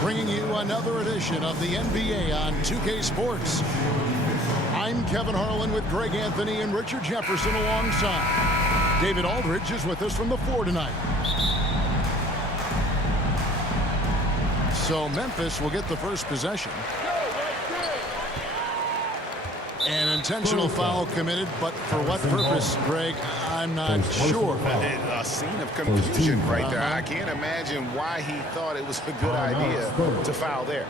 Bringing you another edition of the NBA on 2K Sports. I'm Kevin Harlan with Greg Anthony and Richard Jefferson alongside. David Aldridge is with us from the floor tonight. So Memphis will get the first possession. An intentional foul committed, but for what purpose, Greg? I'm not sure. A scene of confusion right there. I can't imagine why he thought it was a good idea to foul there.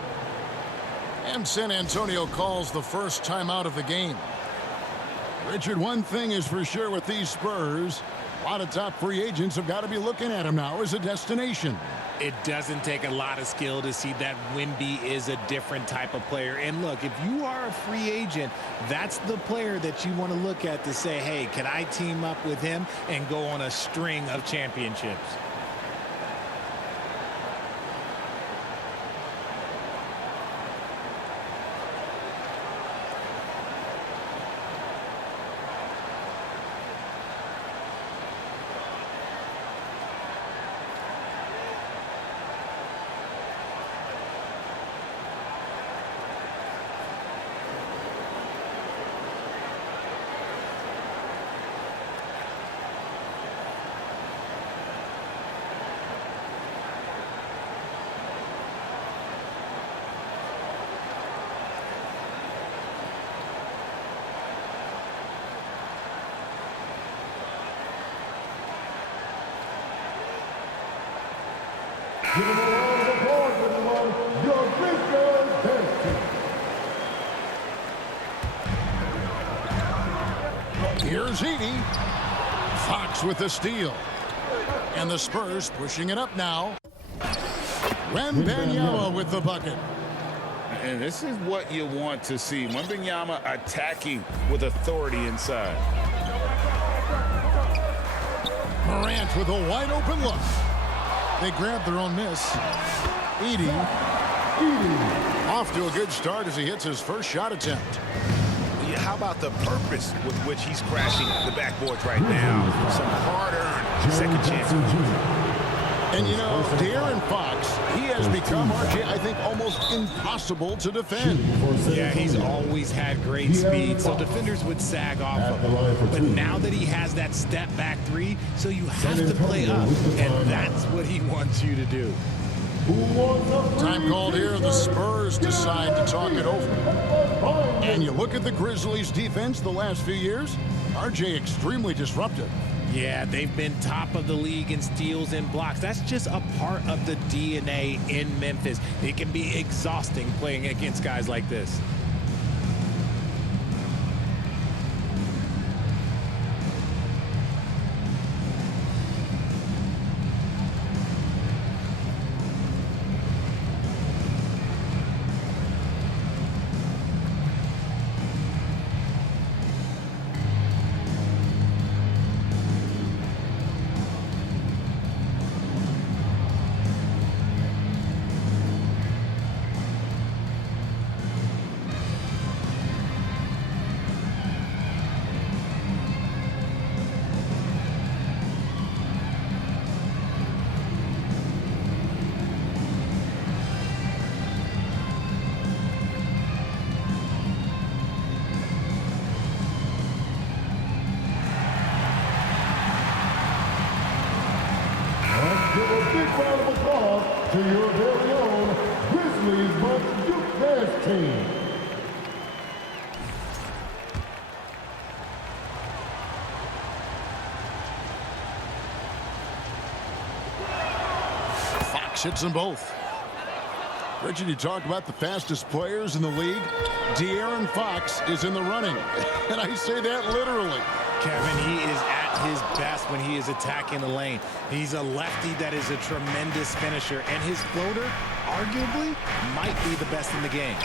And San Antonio calls the first timeout of the game. Richard, one thing is for sure with these Spurs, a lot of top free agents have got to be looking at them now as a destination. It doesn't take a lot of skill to see that Wemby is a different type of player. And look, if you are a free agent, that's the player that you want to look at to say, hey, can I team up with him and go on a string of championships? Here's Edey. Fox with the steal. And the Spurs pushing it up now. Wembanyama with the bucket. And this is what you want to see. Wembanyama attacking with authority inside. Morant with a wide open look. They grab their own miss. Edey off to a good start as he hits his first shot attempt. How about the purpose with which he's crashing the backboards right now? Some hard-earned second chance. And, you know, De'Aaron Fox, he has become, RJ, I think, almost impossible to defend. Yeah, he's always had great speed, so defenders would sag off of him. But now that he has that step-back three, so you have to play up, and that's what he wants you to do. Time called here. The Spurs decide to talk it over. And you look at the Grizzlies' defense the last few years. RJ extremely disruptive. Yeah, they've been top of the league in steals and blocks. That's just a part of the DNA in Memphis. It can be exhausting playing against guys like this. Give a big round of applause to your very own Grizzlies Bucks Duke Bears team. Fox hits them both. Richard, you talk about the fastest players in the league. De'Aaron Fox is in the running. And I say that literally. Kevin, he is at his best when he is attacking the lane. He's a lefty that is a tremendous finisher, and his floater, arguably, might be the best in the game.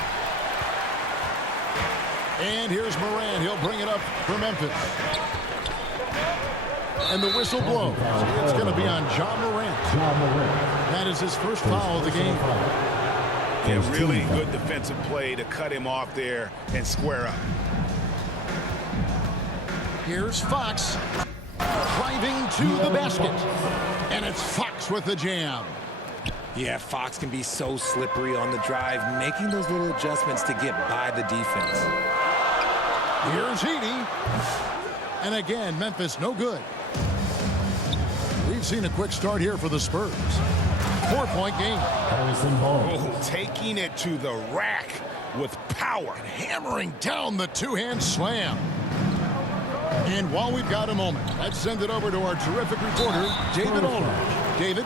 And here's Moran. He'll bring it up for Memphis. And the whistle blows. It's going to be on John Morant. That is his first foul of the game. Yeah, really good defensive play to cut him off there and square up. Here's Fox driving to the basket. And it's Fox with the jam. Yeah, Fox can be so slippery on the drive, making those little adjustments to get by the defense. Here's Heaney. And again, Memphis no good. We've seen a quick start here for the Spurs. 4-point game. Oh, taking it to the rack with power. Hammering down the two-hand slam. And while we've got a moment, let's send it over to our terrific reporter, David Aldridge. David?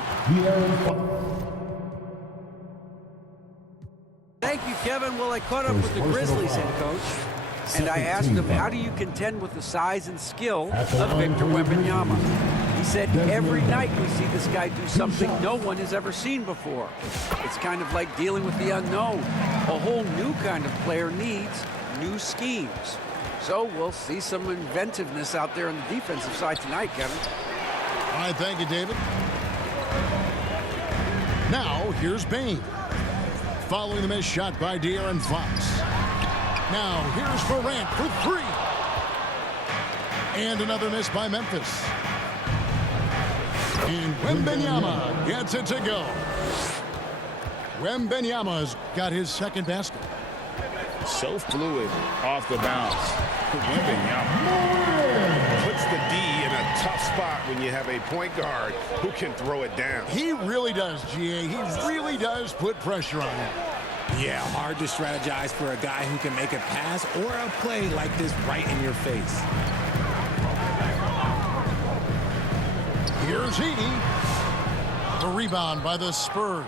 Thank you, Kevin. Well, I caught up with the Grizzlies head coach, and I asked him, how do you contend with the size and skill of Victor Wembanyama? He said, every night we see this guy do something no one has ever seen before. It's kind of like dealing with the unknown. A whole new kind of player needs new schemes. So we'll see some inventiveness out there on the defensive side tonight, Kevin. All right, thank you, David. Now, here's Bane. Following the missed shot by De'Aaron Fox. Now, here's Morant for three. And another miss by Memphis. And Wembanyama gets it to go. Wembanyama's got his second basket. So fluid off the bounce. Wembanyama puts the D in a tough spot when you have a point guard who can throw it down. He really does, GA. He really does put pressure on him. Yeah, hard to strategize for a guy who can make a pass or a play like this right in your face. Here's Heaney. The rebound by the Spurs.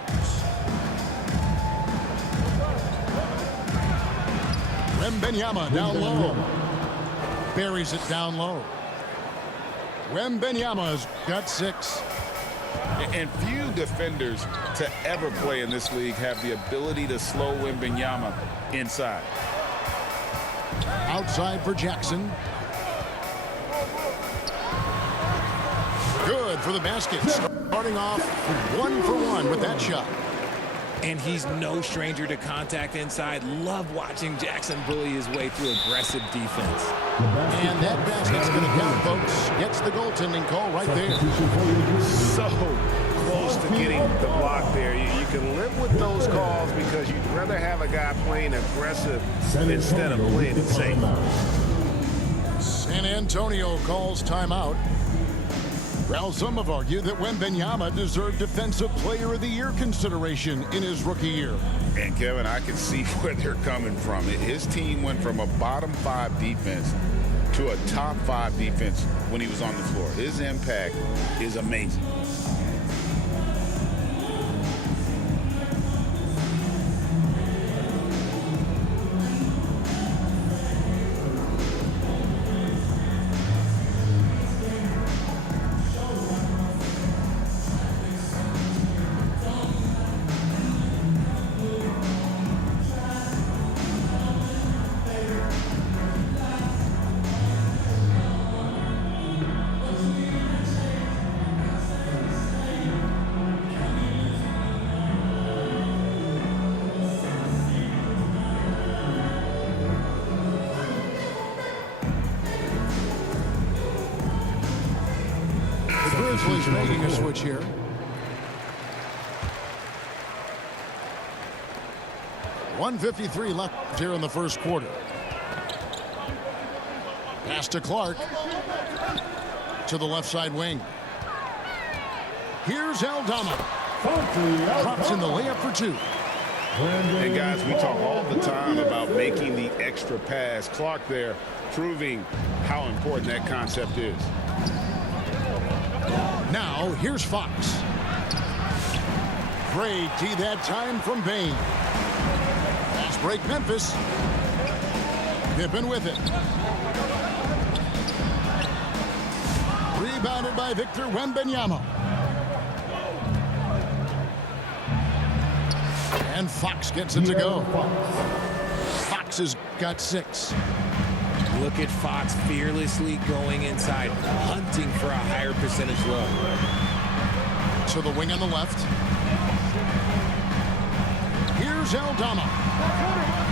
Wembanyama down low. Buries it down low. Wembanyama's got 6. And few defenders to ever play in this league have the ability to slow Wembanyama inside. Outside for Jackson. Good for the basket. Starting off 1 for 1 with that shot. And he's no stranger to contact inside. Love watching Jackson bully his way through aggressive defense. And that basket's going to count, folks. Gets the goaltending call right there. So close to getting the block there. You can live with those calls because you'd rather have a guy playing aggressive instead of playing it safe. San Antonio calls timeout. Well, some have argued that Wembanyama deserved Defensive Player of the Year consideration in his rookie year. And, Kevin, I can see where they're coming from. His team went from a bottom 5 defense to a top 5 defense when he was on the floor. His impact is amazing. Grizzlies making a switch here. .153 left here in the first quarter. Pass to Clark. To the left side wing. Here's Aldama. Drops in the layup for 2. And guys, we talk all the time about making the extra pass. Clark there proving how important that concept is. Now, here's Fox. Great D that time from Bane. Fast break Memphis. Pippen with it. Rebounded by Victor Wembanyama. And Fox gets it to go. Fox has got 6. Look at Fox fearlessly going inside, hunting for a higher percentage look. To the wing on the left. Here's Aldama.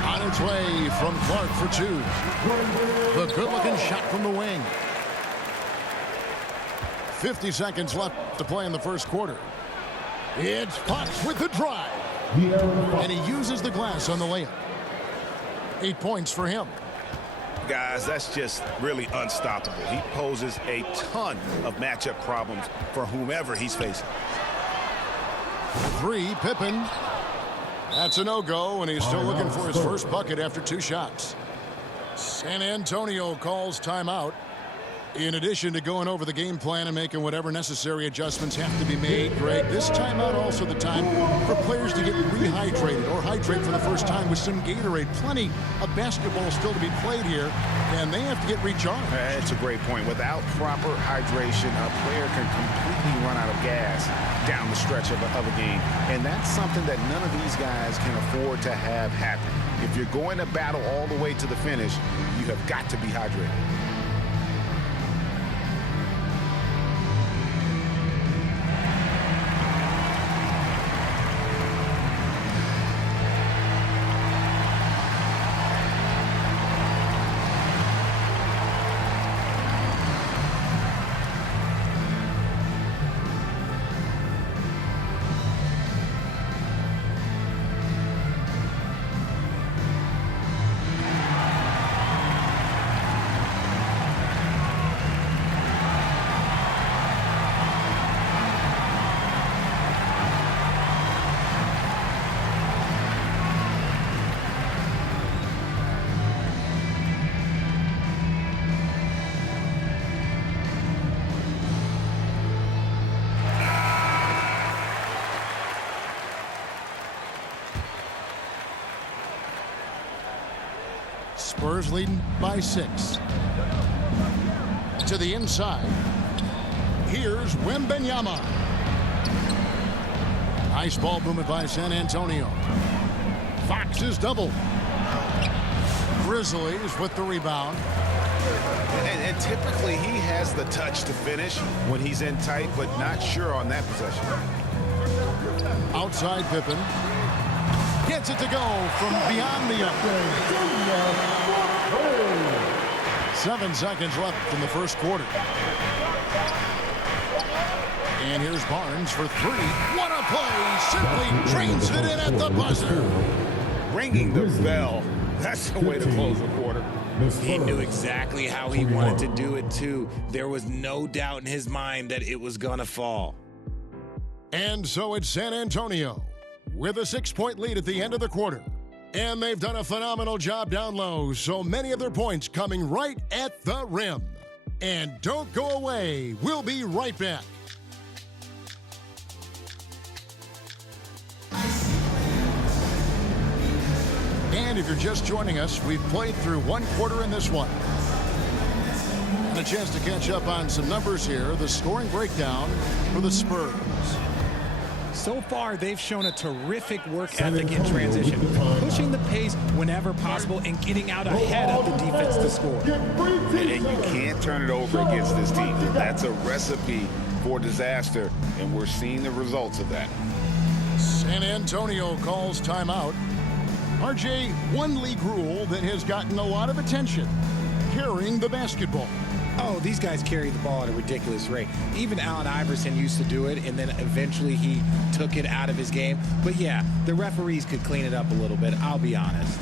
On its way from Clark for 2. The good-looking shot from the wing. 50 seconds left to play in the first quarter. It's Fox with the drive. And he uses the glass on the layup. 8 points for him. Guys, that's just really unstoppable. He poses a ton of matchup problems for whomever he's facing. 3, Pippen. That's a no-go, and he's still looking for his first bucket after 2 shots. San Antonio calls timeout. In addition to going over the game plan and making whatever necessary adjustments have to be made, Greg, this timeout also the time for players to get rehydrated or hydrate for the first time with some Gatorade. Plenty of basketball still to be played here, and they have to get recharged. That's a great point. Without proper hydration, a player can completely run out of gas down the stretch of a game. And that's something that none of these guys can afford to have happen. If you're going to battle all the way to the finish, you have got to be hydrated. Spurs leading by 6. To the inside. Here's Wembanyama. Nice ball movement by San Antonio. Fox is double. Grizzlies with the rebound. And typically he has the touch to finish when he's in tight, but not sure on that possession. Outside Pippen. Gets it to go from beyond the arc. 7 seconds left in the first quarter. And here's Barnes for 3. What a play! Simply drains it in at the buzzer. Ringing the bell. That's the way to close the quarter. He knew exactly how he wanted to do it, too. There was no doubt in his mind that it was going to fall. And so it's San Antonio with a 6-point lead at the end of the quarter. And they've done a phenomenal job down low, so many of their points coming right at the rim. And don't go away. We'll be right back. And if you're just joining us, we've played through one quarter in this one. And a chance to catch up on some numbers here. The scoring breakdown for the Spurs. So far, they've shown a terrific work ethic in transition, pushing the pace whenever possible and getting out ahead of the defense to score. And you can't turn it over against this team. That's a recipe for disaster, and we're seeing the results of that. San Antonio calls timeout. RJ, one league rule that has gotten a lot of attention, carrying the basketball. Oh, these guys carry the ball at a ridiculous rate. Even Allen Iverson used to do it, and then eventually he took it out of his game. But yeah, the referees could clean it up a little bit, I'll be honest.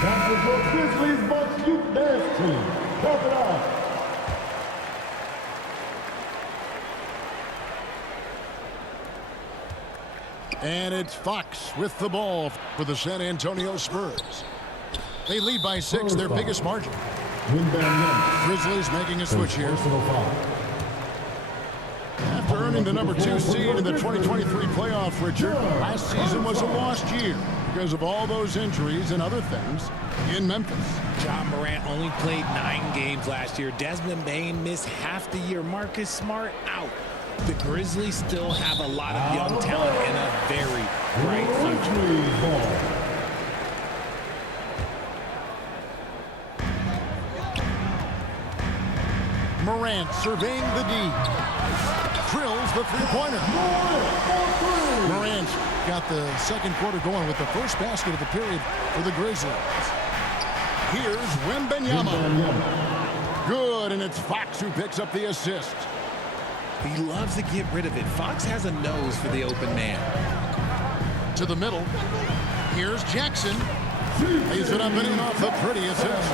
That is your Grizzlies Bucks Youth Dance Team. Clap it up. And it's Fox with the ball for the San Antonio Spurs. They lead by 6, their biggest margin. Grizzlies making a switch here. After earning the number 2 seed in the 2023 playoff, Richard, last season was a lost year because of all those injuries and other things in Memphis. Ja Morant only played 9 games last year. Desmond Bane missed half the year. Marcus Smart out. The Grizzlies still have a lot of young talent and a very bright future. Morant surveying the D. Drills the three-pointer. Morant got the second quarter going with the first basket of the period for the Grizzlies. Here's Wembanyama. Good, and it's Fox who picks up the assist. He loves to get rid of it. Fox has a nose for the open man. To the middle. Here's Jackson. Lays it up and in off the pretty assist.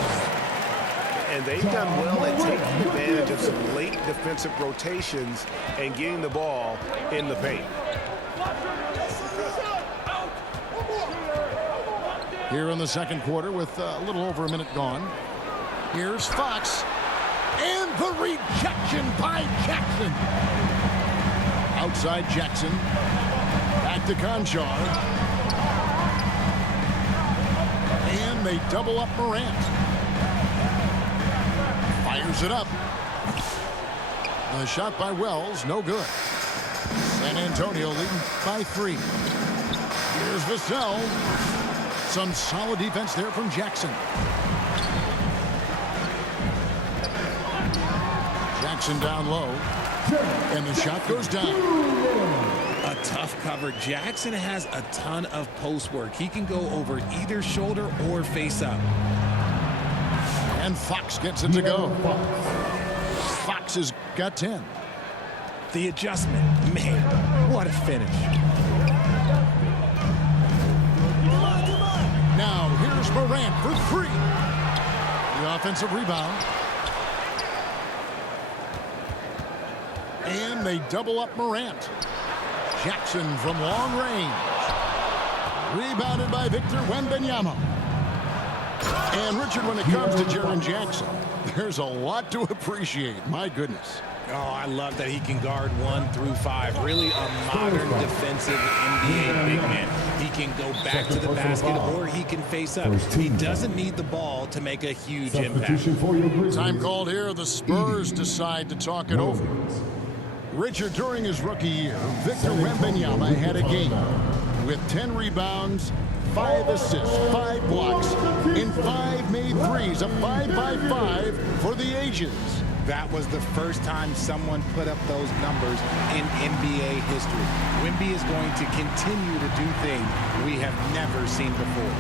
And they've done well at taking advantage of some late defensive rotations and getting the ball in the paint. Here in the second quarter with a little over a minute gone. Here's Fox. And the rejection by Jackson. Outside Jackson. Back to Conchar. And they double up Morant. Fires it up. The shot by Wells, no good. San Antonio leading by 3. Here's Vassell. Some solid defense there from Jackson. Jackson down low. And the shot goes down. A tough cover. Jackson has a ton of post work. He can go over either shoulder or face up. And Fox gets it to go. Fox has got 10. The adjustment. Man, what a finish. Now here's Morant for 3. The offensive rebound. And they double up Morant. Jackson from long range. Rebounded by Victor Wembanyama. And Richard, when it comes to Jaren Jackson, there's a lot to appreciate. My goodness. Oh, I love that he can guard 1 through 5. Really a modern defensive NBA big man. He can go back to the basket or he can face up. He doesn't need the ball to make a huge impact. Time called here. The Spurs decide to talk it over. Richard, during his rookie year, Victor Wembanyama had a game with 10 rebounds, 5 assists, 5 blocks, and 5 made threes. A 5-by-5 for the ages. That was the first time someone put up those numbers in NBA history. Wemby is going to continue to do things we have never seen before.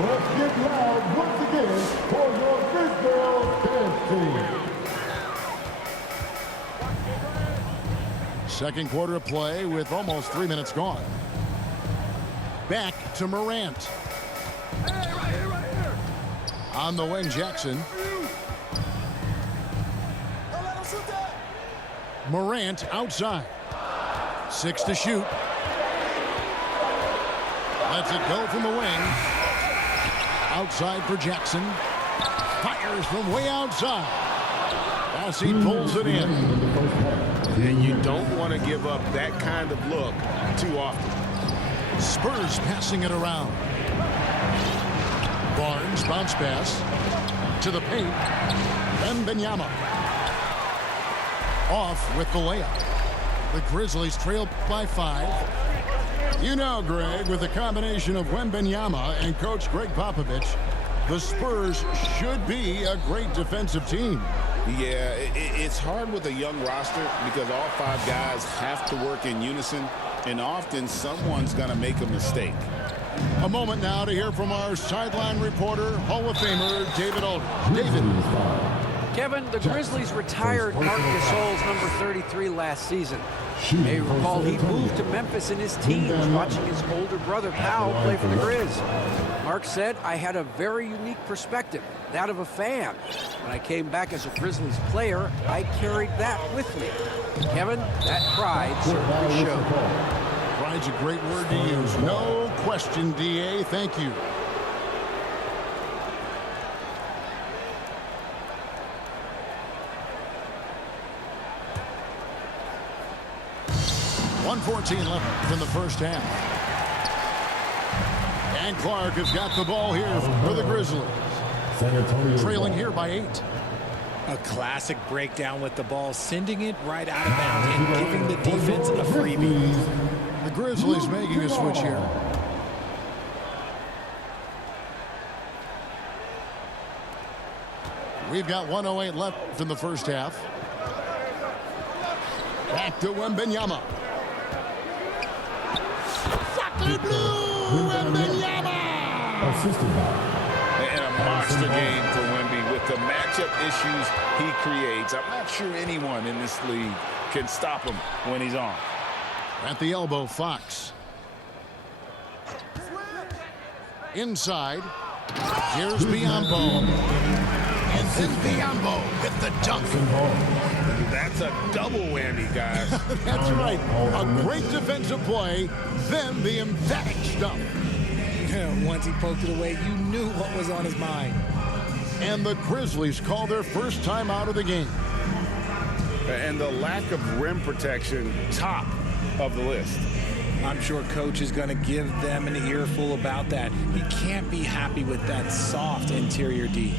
Let's get loud once again for your Fizdale dance team. Second quarter of play with almost 3 minutes gone. Back to Morant. On the wing, Jackson. Morant outside. 6 to shoot. Lets it go from the wing. Outside for Jackson. Fires from way outside. As he pulls it in. And you don't want to give up that kind of look too often. Spurs passing it around. Barnes bounce pass to the paint. Wembanyama off with the layup. The Grizzlies trail by 5. You know, Greg, with the combination of Wembanyama and Coach Greg Popovich, the Spurs should be a great defensive team. Yeah, it's hard with a young roster because all 5 guys have to work in unison, and often someone's going to make a mistake. A moment now to hear from our sideline reporter, Hall of Famer David Aldridge. David. Kevin, the Grizzlies retired Marc Gasol's number 33 last season. You may recall he moved to Memphis in his teens, watching his older brother Powell play for the Grizz. Mark said, "I had a very unique perspective, that of a fan. When I came back as a Grizzlies player, I carried that with me." Kevin, that pride certainly showed. Pride's a great word to use. No question, DA. Thank you. .114 left in the first half. And Clark has got the ball here for the Grizzlies. Trailing here by 8. A classic breakdown with the ball, sending it right out of bounds and giving the defense a freebie. The Grizzlies making a switch here. We've got 1:08 left in the first half. Back to Wembanyama. And a monster game for Wemby with the matchup issues he creates. I'm not sure anyone in this league can stop him when he's on. At the elbow, Fox. Inside. Here's Biyombo. And then Biyombo with the dunk. That's a double whammy, guys. That's right. A great defensive play, then the emphatic stuff. Once he poked it away, you knew what was on his mind. And the Grizzlies call their first time out of the game. And the lack of rim protection, top of the list. I'm sure Coach is going to give them an earful about that. He can't be happy with that soft interior D.